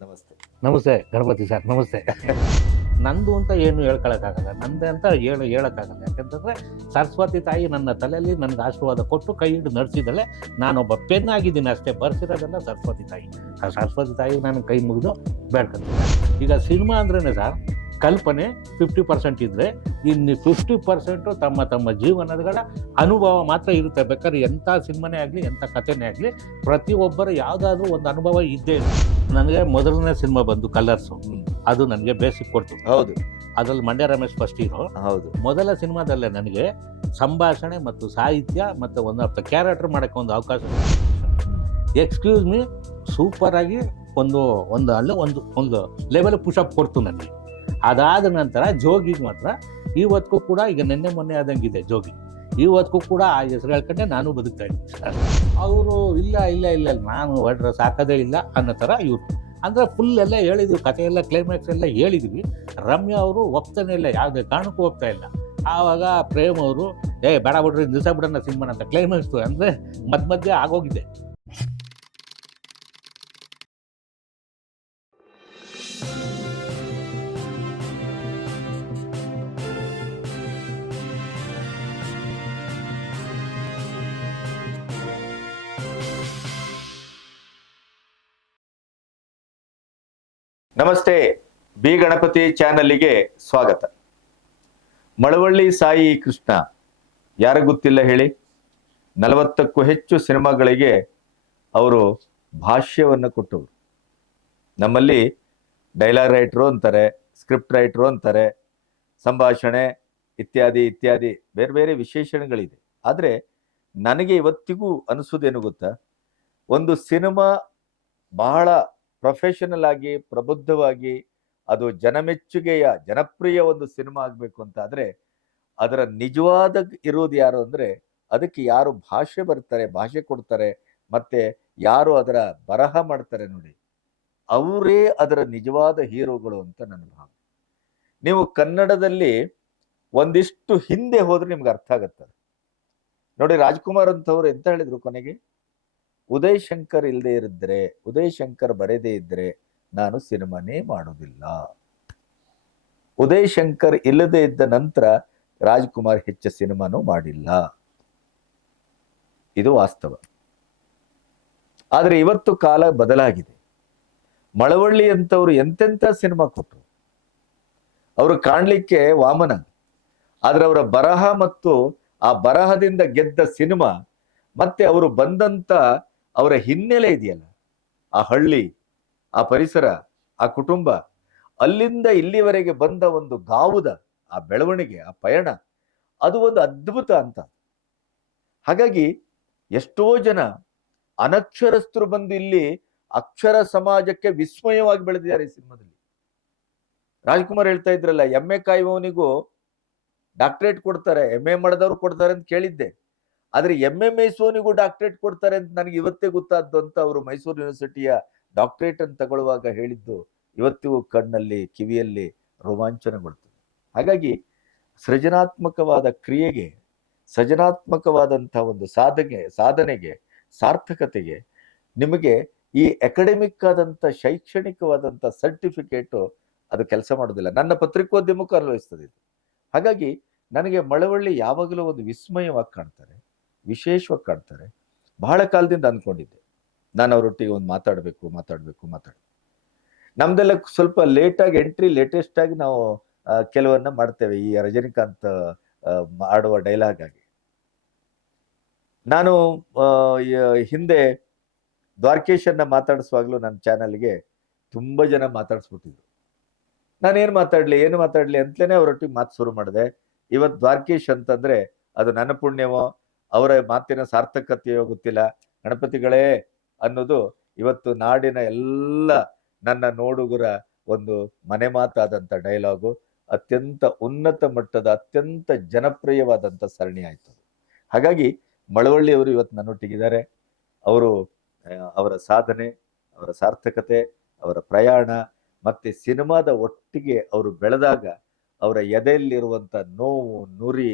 ನಮಸ್ತೆ. ನಮಸ್ತೆ ಗಣಪತಿ ಸರ್, ನಮಸ್ತೆ. ನಂದು ಅಂತ ಏನು ಹೇಳ್ಕೊಳಕ್ಕಾಗಲ್ಲ, ನಂದೆ ಅಂತ ಹೇಳೋಕ್ಕಾಗಲ್ಲ. ಯಾಕಂತಂದರೆ ಸರಸ್ವತಿ ತಾಯಿ ನನ್ನ ತಲೆಯಲ್ಲಿ ನನಗೆ ಆಶೀರ್ವಾದ ಕೊಟ್ಟು ಕೈ ಹಿಡಿದು ನಡೆಸಿದ್ದಾಳೆ. ನಾನೊಬ್ಬ ಪೆನ್ ಆಗಿದ್ದೀನಿ ಅಷ್ಟೇ, ಬರ್ಸಿರೋದೆಲ್ಲ ಸರಸ್ವತಿ ತಾಯಿ. ಆ ಸರಸ್ವತಿ ತಾಯಿ ನಾನು ಕೈ ಮುಗಿದು ಬೇಡ್ಕೊತೀನಿ. ಈಗ ಸಿನಿಮಾ ಅಂದ್ರೇ ಸರ್ ಕಲ್ಪನೆ 50% ಇದ್ದರೆ, ಇನ್ನು 50% ತಮ್ಮ ತಮ್ಮ ಜೀವನಗಳ ಅನುಭವ ಮಾತ್ರ ಇರುತ್ತೆ. ಬೇಕಾದ್ರೆ ಎಂಥ ಸಿನಿಮಾನೇ ಆಗಲಿ, ಎಂಥ ಕಥೆನೇ ಆಗಲಿ, ಪ್ರತಿಯೊಬ್ಬರ ಯಾವುದಾದ್ರೂ ಒಂದು ಅನುಭವ ಇದ್ದೇ ಇದೆ. ನನಗೆ ಮೊದಲನೇ ಸಿನಿಮಾ ಬಂದು ಕಲರ್ಸು, ಅದು ನನಗೆ ಬೇಸಿಕ್ ಕೊಡ್ತು. ಹೌದು, ಅದರಲ್ಲಿ ಮಂಡ್ಯ ರಮೇಶ್ ಫಸ್ಟ್ ಹೀರೋ. ಹೌದು. ಮೊದಲ ಸಿನಿಮಾದಲ್ಲೇ ನನಗೆ ಸಂಭಾಷಣೆ ಮತ್ತು ಸಾಹಿತ್ಯ ಮತ್ತು ಒಂದು ಕ್ಯಾರೆಕ್ಟರ್ ಮಾಡೋಕ್ಕೆ ಒಂದು ಅವಕಾಶ. ಎಕ್ಸ್ಕ್ಯೂಸ್ ಮೀ ಸೂಪರಾಗಿ ಒಂದು ಒಂದು ಅಲ್ಲ ಒಂದು ಒಂದು ಲೆವೆಲ್ ಪುಷಪ್ ಕೊಡ್ತು ನನಗೆ. ಅದಾದ ನಂತರ ಜೋಗಿಗೆ ಮಾತ್ರ ಇವತ್ತಿಗೂ ಕೂಡ, ಈಗ ನಿನ್ನೆ ಮೊನ್ನೆ ಆದಂಗಿದೆ ಜೋಗಿ, ಇವತ್ತಿಗೂ ಕೂಡ ಆ ಹೆಸರು ಹೇಳ್ಕೊಂಡೆ ನಾನು ಬದುಕ್ತಾ ಇದ್ದೀನಿ ಸರ್. ಅವರು ಇಲ್ಲ ಇಲ್ಲ ಇಲ್ಲ ನಾನು ಡ್ರೆಸ್ ಹಾಕೋದೇ ಇಲ್ಲ ಅನ್ನೋ ಥರ ಇವರು. ಅಂದರೆ ಫುಲ್ ಎಲ್ಲ ಹೇಳಿದ್ವಿ, ಕಥೆ ಎಲ್ಲ ಕ್ಲೈಮ್ಯಾಕ್ಸ್ ಎಲ್ಲ ಹೇಳಿದ್ವಿ. ರಮ್ಯಾ ಅವರು ಒಪ್ತಾನೆ ಇಲ್ಲ, ಯಾವುದೇ ಕಾರಣಕ್ಕೂ ಒಪ್ತಾ ಇಲ್ಲ. ಆವಾಗ ಪ್ರೇಮ್ ಅವರು ಬೇಡ ಬಿಡ್ರಿ ದಿವಸ ಬಿಡೋಣ ಸಿನಿಮಾನ ಅಂತ ಕ್ಲೈಮ್ಯಾಕ್ಸ್ ಅಂದರೆ ಮಧ್ಯೆ ಆಗೋಗಿದೆ. ನಮಸ್ತೆ. ಬಿ ಗಣಪತಿ ಚಾನಲ್ಗೆ ಸ್ವಾಗತ. ಮಳವಳ್ಳಿ ಸಾಯಿ ಕೃಷ್ಣ ಯಾರ ಗೊತ್ತಿಲ್ಲ ಹೇಳಿ? 40ಕ್ಕೂ ಹೆಚ್ಚು ಸಿನಿಮಾಗಳಿಗೆ ಅವರು ಭಾಷ್ಯವನ್ನು ಕೊಟ್ಟವರು. ನಮ್ಮಲ್ಲಿ ಡೈಲಾಗ್ ರೈಟ್ರು ಅಂತಾರೆ, ಸ್ಕ್ರಿಪ್ಟ್ ರೈಟ್ರು ಅಂತಾರೆ, ಸಂಭಾಷಣೆ ಇತ್ಯಾದಿ ಇತ್ಯಾದಿ ಬೇರೆ ಬೇರೆ ವಿಶೇಷಣಗಳಿದೆ. ಆದರೆ ನನಗೆ ಇವತ್ತಿಗೂ ಅನಿಸೋದೇನು ಗೊತ್ತಾ, ಒಂದು ಸಿನಿಮಾ ಬಹಳ ಪ್ರೊಫೆಷನಲ್ ಆಗಿ ಪ್ರಬುದ್ಧವಾಗಿ ಅದು ಜನಮೆಚ್ಚುಗೆಯ ಜನಪ್ರಿಯ ಒಂದು ಸಿನಿಮಾ ಆಗಬೇಕು ಅಂತ ಆದರೆ ಅದರ ನಿಜವಾದ ಇರೋದು ಯಾರು ಅಂದರೆ, ಅದಕ್ಕೆ ಯಾರು ಭಾಷೆ ಬರ್ತಾರೆ, ಭಾಷೆ ಕೊಡ್ತಾರೆ, ಮತ್ತೆ ಯಾರು ಅದರ ಬರಹ ಮಾಡ್ತಾರೆ ನೋಡಿ, ಅವರೇ ಅದರ ನಿಜವಾದ ಹೀರೋಗಳು ಅಂತ ನನ್ನ ಭಾವನೆ. ನೀವು ಕನ್ನಡದಲ್ಲಿ ಒಂದಿಷ್ಟು ಹಿಂದೆ ಹೋದ್ರೆ ನಿಮ್ಗೆ ಅರ್ಥ ಆಗತ್ತದೆ ನೋಡಿ. ರಾಜ್ಕುಮಾರ್ ಅಂತವ್ರು ಎಂತ ಹೇಳಿದ್ರು ಕೊನೆಗೆ, ಉದಯ್ ಶಂಕರ್ ಇಲ್ಲದೆ ಇರಿದ್ರೆ, ಉದಯ್ ಶಂಕರ್ ಬರೆದೇ ಇದ್ರೆ ನಾನು ಸಿನಿಮಾನೇ ಮಾಡೋದಿಲ್ಲ. ಉದಯ್ ಶಂಕರ್ ಇಲ್ಲದೆ ಇದ್ದ ನಂತರ ರಾಜ್ಕುಮಾರ್ ಹೆಚ್ಚು ಸಿನಿಮಾನೂ ಮಾಡಿಲ್ಲ, ಇದು ವಾಸ್ತವ. ಆದ್ರೆ ಇವತ್ತು ಕಾಲ ಬದಲಾಗಿದೆ. ಮಳವಳ್ಳಿ ಅಂತವ್ರು ಎಂತೆಂಥ ಸಿನಿಮಾ ಕೊಟ್ಟರು, ಅವರು ಕಾಣ್ಲಿಕ್ಕೆ ವಾಮನ. ಆದ್ರೆ ಅವರ ಬರಹ ಮತ್ತು ಆ ಬರಹದಿಂದ ಗೆದ್ದ ಸಿನಿಮಾ, ಮತ್ತೆ ಅವರು ಬಂದಂತ ಅವರ ಹಿನ್ನೆಲೆ ಇದೆಯಲ್ಲ, ಆ ಹಳ್ಳಿ, ಆ ಪರಿಸರ, ಆ ಕುಟುಂಬ, ಅಲ್ಲಿಂದ ಇಲ್ಲಿವರೆಗೆ ಬಂದ ಒಂದು ಗಾವುದ ಆ ಬೆಳವಣಿಗೆ, ಆ ಪಯಣ, ಅದು ಒಂದು ಅದ್ಭುತ ಅಂತ. ಹಾಗಾಗಿ ಎಷ್ಟೋ ಜನ ಅನಕ್ಷರಸ್ಥರು ಬಂದು ಇಲ್ಲಿ ಅಕ್ಷರ ಸಮಾಜಕ್ಕೆ ವಿಸ್ಮಯವಾಗಿ ಬೆಳೆದಿದ್ದಾರೆ ಈ ಸಿನಿಮಾದಲ್ಲಿ. ರಾಜ್ಕುಮಾರ್ ಹೇಳ್ತಾ ಇದ್ರಲ್ಲ, ಎಮ್ಮೆ ಕಾಯುವವನಿಗೂ ಡಾಕ್ಟರೇಟ್ ಕೊಡ್ತಾರೆ, ಎಮ್ಮೆ ಮಾಡಿದವ್ರು ಕೊಡ್ತಾರೆ ಅಂತ ಕೇಳಿದ್ದೆ. ಆದ್ರೆ ಎಮ್ಮೆ ಮೇಯಿಸುವವನಿಗೂ ಡಾಕ್ಟರೇಟ್ ಕೊಡ್ತಾರೆ ಅಂತ ನನಗೆ ಇವತ್ತೇ ಗೊತ್ತಾದ್ದು ಅಂತ ಅವರು ಮೈಸೂರು ಯೂನಿವರ್ಸಿಟಿಯ ಡಾಕ್ಟರೇಟ್ ಅನ್ನು ತಗೊಳ್ಳುವಾಗ ಹೇಳಿದ್ದು ಇವತ್ತಿಗೂ ಕಣ್ಣಲ್ಲಿ ಕಿವಿಯಲ್ಲಿ ರೋಮಾಂಚನಗೊಳ್ತದೆ. ಹಾಗಾಗಿ ಸೃಜನಾತ್ಮಕವಾದ ಕ್ರಿಯೆಗೆ, ಸೃಜನಾತ್ಮಕವಾದಂತಹ ಒಂದು ಸಾಧನೆಗೆ, ಸಾರ್ಥಕತೆಗೆ ನಿಮಗೆ ಈ ಅಕಾಡೆಮಿಕ್ ಆದಂಥ ಶೈಕ್ಷಣಿಕವಾದಂಥ ಸರ್ಟಿಫಿಕೇಟು ಅದು ಕೆಲಸ ಮಾಡೋದಿಲ್ಲ. ನನ್ನ ಪತ್ರಿಕೋದ್ಯಮಕ್ಕೂ ಅನ್ವಯಿಸ್ತದೆ ಇದು. ಹಾಗಾಗಿ ನನಗೆ ಮಳವಳ್ಳಿ ಯಾವಾಗಲೂ ಒಂದು ವಿಸ್ಮಯವಾಗಿ ಕಾಣ್ತಾರೆ, ವಿಶೇಷವಾಗಿ ಕಾಣ್ತಾರೆ. ಬಹಳ ಕಾಲದಿಂದ ಅಂದ್ಕೊಂಡಿದ್ದೆ ನಾನು ಅವರೊಟ್ಟಿಗೆ ಒಂದು ಮಾತಾಡಬೇಕು. ನಮ್ದೆಲ್ಲ ಸ್ವಲ್ಪ ಲೇಟಾಗಿ ಎಂಟ್ರಿ, ಲೇಟೆಸ್ಟ್ ಆಗಿ ನಾವು ಕೆಲವನ್ನ ಮಾಡ್ತೇವೆ. ಈ ರಜನಿಕಾಂತ್ ಆಡುವ ಡೈಲಾಗ್ ಆಗಿ ನಾನು ಹಿಂದೆ ದ್ವಾರಕೇಶನ್ನ ಮಾತಾಡಿಸುವಾಗಲೂ ನನ್ನ ಚಾನಲ್ಗೆ ತುಂಬ ಜನ ಮಾತಾಡಿಸ್ಬಿಟ್ಟಿದ್ರು. ನಾನೇನು ಮಾತಾಡ್ಲಿ ಅಂತಲೇ ಅವರೊಟ್ಟಿಗೆ ಮಾತು ಶುರು ಮಾಡಿದೆ. ಇವತ್ತು ದ್ವಾರಕೇಶ್ ಅಂತಂದ್ರೆ ಅದು ನನ್ನ ಪುಣ್ಯವೋ ಅವರ ಮಾತಿನ ಸಾರ್ಥಕತೆಯೋ ಗೊತ್ತಿಲ್ಲ. ಗಣಪತಿಗಳೇ ಅನ್ನೋದು ಇವತ್ತು ನಾಡಿನ ಎಲ್ಲ ನನ್ನ ನೋಡುಗರ ಒಂದು ಮನೆ ಮಾತಾದಂಥ ಡೈಲಾಗು. ಅತ್ಯಂತ ಉನ್ನತ ಮಟ್ಟದ, ಅತ್ಯಂತ ಜನಪ್ರಿಯವಾದಂಥ ಸರಣಿ ಆಯ್ತು. ಹಾಗಾಗಿ ಮಳವಳ್ಳಿಯವರು ಇವತ್ತು ನನ್ನೊಟ್ಟಿಗಿದ್ದಾರೆ. ಅವರು ಅವರ ಸಾಧನೆ, ಅವರ ಸಾರ್ಥಕತೆ, ಅವರ ಪ್ರಯಾಣ, ಮತ್ತೆ ಸಿನಿಮಾದ ಒಟ್ಟಿಗೆ ಅವರು ಬೆಳೆದಾಗ ಅವರ ಎದೆಯಲ್ಲಿರುವಂಥ ನೋವು, ನುರಿ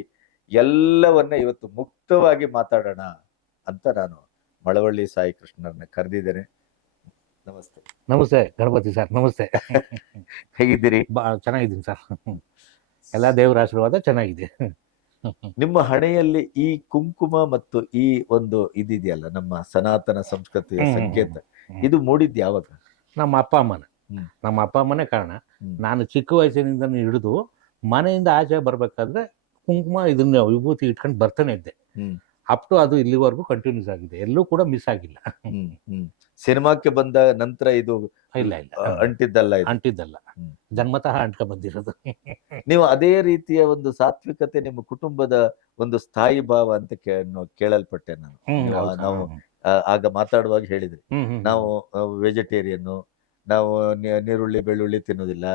ಎಲ್ಲವನ್ನ ಇವತ್ತು ಮುಕ್ತವಾಗಿ ಮಾತಾಡೋಣ ಅಂತ ನಾನು ಮಳವಳ್ಳಿ ಸಾಯಿ ಕೃಷ್ಣರನ್ನ ಕರೆದಿದ್ದೇನೆ. ನಮಸ್ತೆ. ನಮಸ್ತೆ ಗಣಪತಿ ಸರ್, ನಮಸ್ತೆ. ಹೇಗಿದ್ದೀರಿ? ಚೆನ್ನಾಗಿದ್ದೀನಿ ಸರ್. ಎಲ್ಲ ದೇವರ ಆಶೀರ್ವಾದ ಚೆನ್ನಾಗಿದೆ. ನಿಮ್ಮ ಹಣೆಯಲ್ಲಿ ಈ ಕುಂಕುಮ ಮತ್ತು ಈ ಒಂದು ಇದಿದೆಯಲ್ಲ, ನಮ್ಮ ಸನಾತನ ಸಂಸ್ಕೃತಿಯ ಸಂಕೇತ, ಇದು ಮೂಡಿದ್ದು ಯಾವಾಗ? ನಮ್ಮ ಅಪ್ಪ ಅಮ್ಮನ ಹ್ಮ್. ನಮ್ಮ ಅಪ್ಪ ಅಮ್ಮನೇ ಕಾರಣ. ಹ್ಮ್. ನಾನು ಚಿಕ್ಕ ವಯಸ್ಸಿನಿಂದ ಹಿಡಿದು ಮನೆಯಿಂದ ಆಚೆ ಬರ್ಬೇಕಾದ್ರೆ ಕುಂಕುಮ ಇದನ್ನ ವಿಭೂತಿ ಇಟ್ಕೊಂಡು ಬರ್ತಾನೆ ಇದ್ದೆ. ಹ್ಮ್. ಅಪ್ ಟು ಅದು ಇಲ್ಲಿವರೆಗೂ ಕಂಟಿನ್ಯೂಸ್ ಆಗಿದೆ, ಎಲ್ಲೂ ಕೂಡ ಮಿಸ್ ಆಗಿಲ್ಲ. ಹ್ಮ್. ಹ್ಮ್. ಸಿನಿಮಾಕ್ಕೆ ಬಂದ ನಂತರ ಇದು ಇಲ್ಲ ಅಂಟಿದ್ದಲ್ಲ ಇದು. ಅಂಟಿದ್ದಲ್ಲ, ಹ್ಮ್. ಜನ್ಮತಃ ಅಂಟ್ಕೊ ಬಂದಿರೋದು. ನೀವು ಅದೇ ರೀತಿಯ ಒಂದು ಸಾತ್ವಿಕತೆ ನಿಮ್ಮ ಕುಟುಂಬದ ಒಂದು ಸ್ಥಾಯಿ ಭಾವ ಅಂತ ಕೇಳಲ್ಪಟ್ಟೆ ನಾನು. ನಾವು ಆಗ ಮಾತಾಡುವಾಗ ಹೇಳಿದ್ರಿ, ನಾವು ವೆಜಿಟೇರಿಯನ್ನು, ನಾವು ನೀರುಳ್ಳಿ ಬೆಳ್ಳುಳ್ಳಿ ತಿನ್ನೋದಿಲ್ಲ,